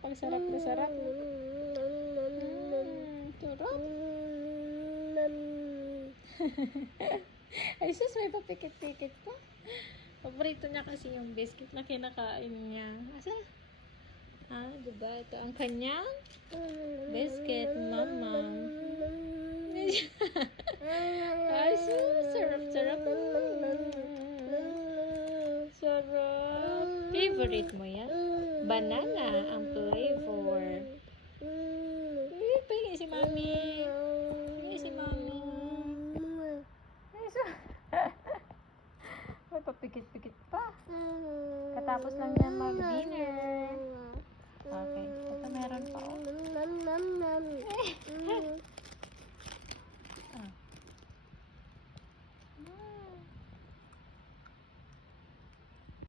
Pag sarap na sarap. Sarap. Ay, sus, may papikit-pikit pa. Paborito niya kasi yung biscuit na kinakain niya. Asa? Ah, diba? Ito ang kanyang biscuit, mama. Ay, sus, sarap-sarap. Sarap. Favorite mo yan? Banana ang flavor. Pagin si mami. Pagin si mami. May papikit-pikit pa. Katapos lang niya mag-dinner. Okay. Ito meron pa. Oh.